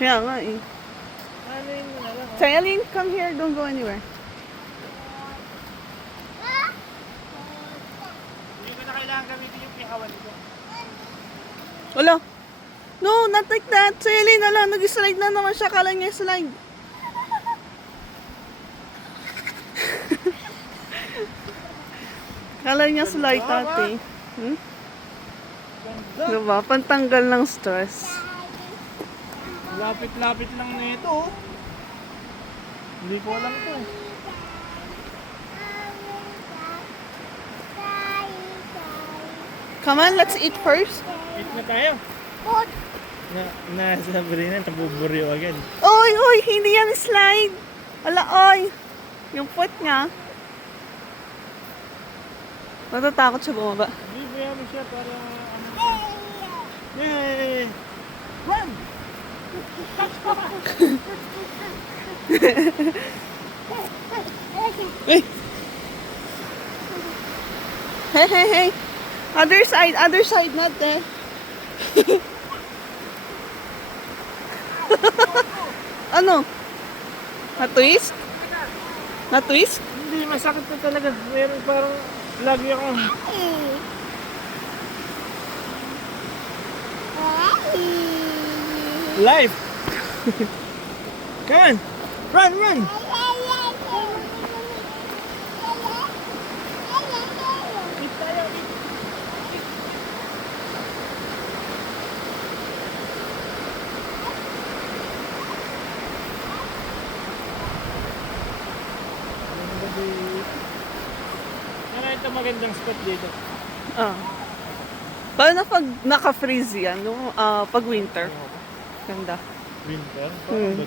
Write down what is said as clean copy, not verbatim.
Kaya nga eh. Ano yun mo na lang, oh. Sayalin, come here. Don't go anywhere. Hindi ko na kailangan gamitin yung pihawan ko. Wala. No, not like that. Sayalin, ala, nag-slide na naman siya. Kala niya slide. Kala niya slide, ate. Hmm? Ganda. Diba? Pantanggal ng stress. Lapit-lapit lang na ito, oh. Hindi ko alam to. Come on, let's eat first. Eat na tayo. Nasabi rin na, nabuburyo agad. Oy, oy, hindi yan slide. Ala, oy. Yung foot niya. Natatakot siya bumaba. Hindi, bayaan mo siya para ano. Yay! Run! Hey. Hey, hey, hey. Other side, not there. Ano? Na-twist? Na-twist? Hindi, masakit na talaga. Meron parang lagi ako. Life! Come on! Run, run! Eat tayo, eat. Ano ito magandang spot dito? Ah. Paano pag naka-freeze yan? No? Pag winter. Ganda. Winter? Hmm. Parang